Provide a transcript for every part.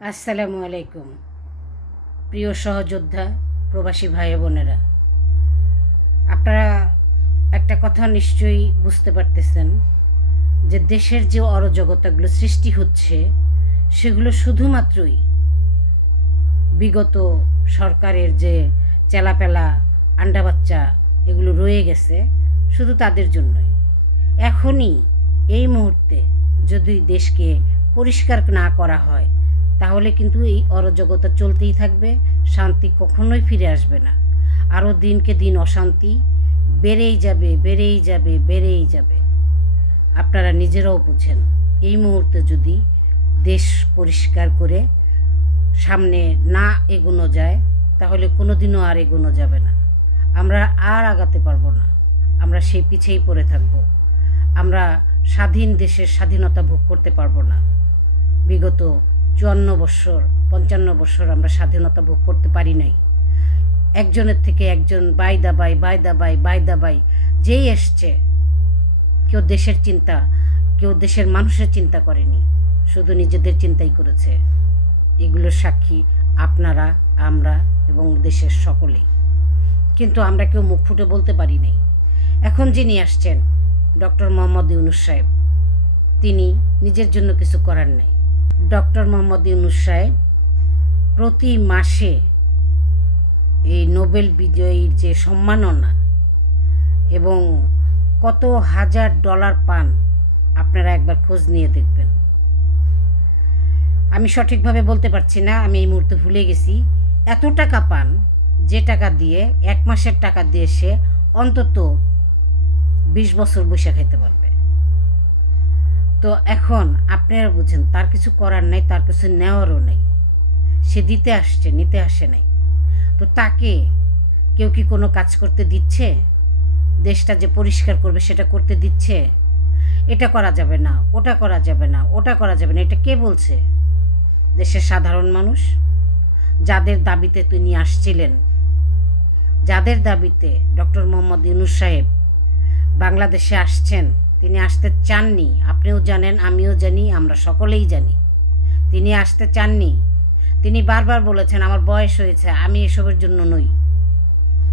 আসসালামু আলাইকুম, প্রিয় সহযোদ্ধা, প্রবাসী ভাই বোনেরা। আপনারা একটা কথা নিশ্চয়ই বুঝতে পারতেছেন, যে দেশের যে অরাজকতাগুলো সৃষ্টি হচ্ছে, সেগুলো শুধুমাত্রই বিগত সরকারের যে চেলাপেলা আন্ডা বাচ্চা এগুলো রয়ে গেছে, শুধু তাদের জন্যই। এখনই এই মুহূর্তে যদি দেশকে পরিষ্কার না করা হয় তাহলে কিন্তু এই অরাজকতা চলতেই থাকবে, শান্তি কখনোই ফিরে আসবে না। আরও দিনকে দিন অশান্তি বেড়েই যাবে বেড়েই যাবে বেড়েই যাবে। আপনারা নিজেরাও বুঝেন, এই মুহূর্তে যদি দেশ পরিষ্কার করে সামনে না এগোনো যায়, তাহলে কোনো দিনও আর এগোনো যাবে না। আমরা আর আগাতে পারব না। আমরা সেই পিছেই পড়ে থাকব। আমরা স্বাধীন দেশের স্বাধীনতা ভোগ করতে পারব না। বিগত চুয়ান্ন বৎসর পঞ্চান্ন বৎসর আমরা স্বাধীনতা ভোগ করতে পারি নাই। একজনের থেকে একজন বাই দাবাই বাই দাবাই বাই দাবাই যেই এসছে, কেউ দেশের চিন্তা, কেউ দেশের মানুষের চিন্তা করেনি, শুধু নিজেদের চিন্তাই করেছে। এগুলোর সাক্ষী আপনারা, আমরা এবং দেশের সকলেই। কিন্তু আমরা কেউ মুখ ফুটে বলতে পারি নাই। এখন যিনি আসছেন, ডক্টর মোহাম্মদ ইউনুস সাহেব, তিনি নিজের জন্য কিছু করার নাই। ডক্টর মোহাম্মদ ইউনুস সাহেব প্রতি মাসে এই নোবেল বিজয়ীর যে সম্মাননা এবং কত হাজার ডলার পান আপনারা একবার খোঁজ নিয়ে দেখবেন। আমি সঠিকভাবে বলতে পারছি না, আমি এই মুহূর্তে ভুলে গেছি। এত টাকা পান যে টাকা দিয়ে এক মাসের টাকা দিয়ে সে অন্তত বিশ বছর বসে খাইতে পারবে। তো এখন আপনারা বুঝেন, তার কিছু করার নেই, তার কিছু নেওয়ারও নেই। সে দিতে আসছে, নিতে আসে নাই। তো তাকে কেউ কি কোনো কাজ করতে দিচ্ছে? দেশটা যে পরিষ্কার করবে, সেটা করতে দিচ্ছে? এটা করা যাবে না, ওটা করা যাবে না, ওটা করা যাবে না, এটা কে বলছে? দেশের সাধারণ মানুষ? যাদের দাবিতে তিনি আসছিলেন, যাদের দাবিতে ডক্টর মোহাম্মদ ইউনুস সাহেব বাংলাদেশে আসছেন তিনি আসতে চাননি। আপনিও জানেন, আমিও জানি, আমরা সকলেই জানি। তিনি আসতে চাননি। তিনি বারবার বলেছেন, আমার বয়স হয়েছে, আমি এসবের জন্য নই।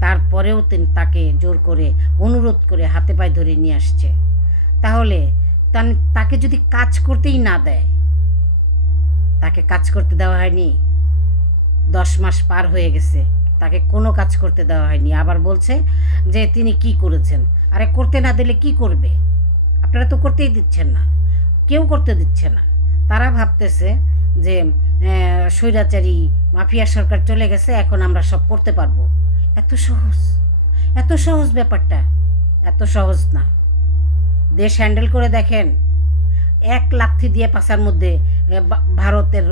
তারপরেও তিনি তাকে জোর করে, অনুরোধ করে হাতে পায়ে ধরে নিয়ে আসছে। তাহলে তাকে যদি কাজ করতেই না দেয়, তাকে কাজ করতে দেওয়া হয়নি। দশ মাস পার হয়ে গেছে, তাকে কোনো কাজ করতে দেওয়া হয়নি। আবার বলছে যে, তিনি কি করেছেন? আরে, করতে না দিলে কি করবে? আপনারা তো করতেই দিচ্ছেন না। কেউ করতে দিচ্ছে না। তারা ভাবতেছে যে স্বৈরাচারী মাফিয়া সরকার চলে গেছে, এখন আমরা সব করতে পারব। এত সহজ। এত সহজ ব্যাপারটা। এত সহজ না। দেশ হ্যান্ডেল করে দেখেন। এক লাথি দিয়ে পাশার মধ্যে ভারতের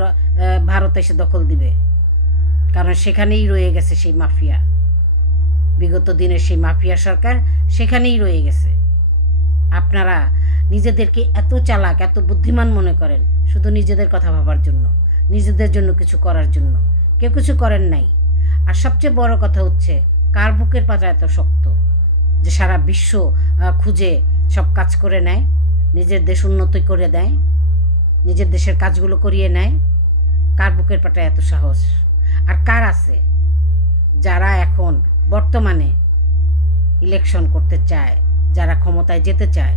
ভারত এসে দখল দিবে। কারণ সেখানেই রয়ে গেছে সেই মাফিয়া। বিগত দিনের সেই মাফিয়া সরকার সেখানেই রয়ে গেছে। আপনারা নিজেদেরকে এত চালাক, এত বুদ্ধিমান মনে করেন শুধু নিজেদের কথা ভাবার জন্য, নিজেদের জন্য কিছু করার জন্য। কেউ কিছু করেন নাই। আর সবচেয়ে বড় কথা হচ্ছে, কার বুকের পাতা এত শক্ত যে সারা বিশ্ব খুঁজে সব কাজ করে নেয়, নিজের দেশ উন্নতি করে দেয়, নিজের দেশের কাজগুলো করিয়ে নেয়? কার বুকের পাটা এত সাহস? আর কার আছে যারা এখন বর্তমানে ইলেকশন করতে চায়? যারা ক্ষমতায় যেতে চায়,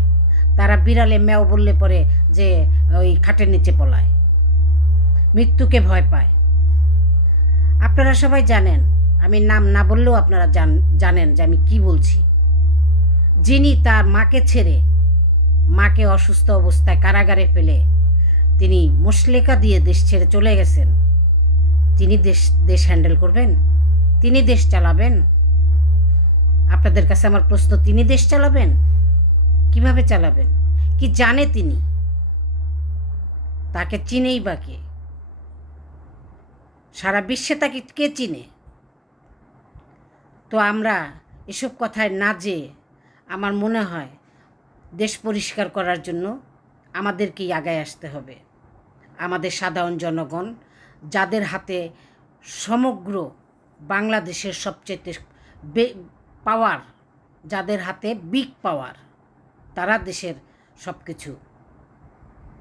তারা বিড়ালে ম্যাও বললে পরে যে ওই খাটের নিচে পলায়। মৃত্যুকে ভয় পায়। আপনারা সবাই জানেন, আমি নাম না বললেও আপনারা জান, জানেন যে আমি কি বলছি। যিনি তার মাকে ছেড়ে, মাকে অসুস্থ অবস্থায় কারাগারে ফেলে, তিনি মুসলেকা দিয়ে দেশ ছেড়ে চলে গেছেন। তিনি দেশ দেশ হ্যান্ডেল করবেন, তিনি দেশ চালাবেন আপনাদের কাছে আমার প্রশ্ন, তিনি দেশ চালাবেন? কীভাবে চালাবেন? কি জানে তিনি? তাকে চিনেই বা কে? সারা বিশ্বে তাকে কে চিনে? তো আমরা এসব কথায় না যে আমার মনে হয় দেশ পরিষ্কার করার জন্য আমাদেরকেই আগায় আসতে হবে। আমাদের সাধারণ জনগণ, যাদের হাতে সমগ্র বাংলাদেশের সবচেয়ে পাওয়ার যাদের হাতে বিগ পাওয়ার তারা দেশের সব কিছু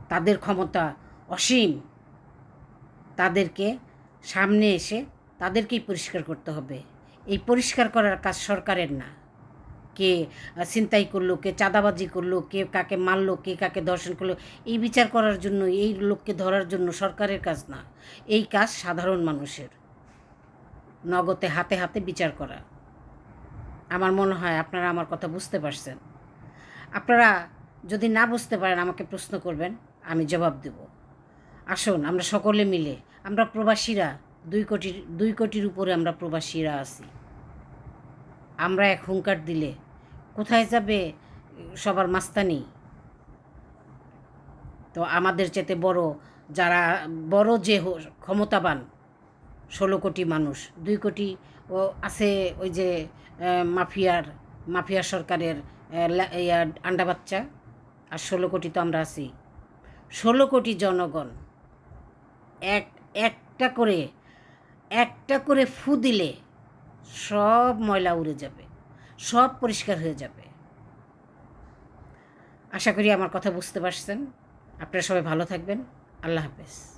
তাদের ক্ষমতা অসীম। তাদেরকে সামনে এসে তাদেরকেই পরিষ্কার করতে হবে। এই পরিষ্কার করার কাজ সরকারের না। কে ছিনতাই করল, কে চাঁদাবাজি করল, কে কাকে মারলো, কে কাকে দর্শন করল, এই বিচার করার জন্য, এই লোককে ধরার জন্য সরকারের কাজ না। এই কাজ সাধারণ মানুষের। নগদে হাতে হাতে বিচার করা। আমার মনে হয় আপনারা আমার কথা বুঝতে পারছেন। আপনারা যদি না বুঝতে পারেন, আমাকে প্রশ্ন করবেন, আমি জবাব দেব। আসুন, আমরা সকলে মিলে, আমরা প্রবাসীরা, দুই কোটির দুই কোটির উপরে আমরা প্রবাসীরা আছি। আমরা এক হুঙ্কার দিলে, কোথায় যাবে সবার মাস্তানি? তো আমাদের চেতে বড়, যারা, বড় যে ক্ষমতাবান, ষোলো কোটি মানুষ, দুই কোটি ও আছে ওই যে মাফিয়ার, মাফিয়া সরকারের আন্ডা বাচ্চা। আর ষোলো কোটি তো আমরা আছি। ষোলো কোটি জনগণ এক, একটা করে একটা করে ফু দিলে সব ময়লা উড়ে যাবে, সব পরিষ্কার হয়ে যাবে। আশা করি আমার কথা বুঝতে পারছেন। আপনারা সবাই ভালো থাকবেন। আল্লাহ হাফেজ।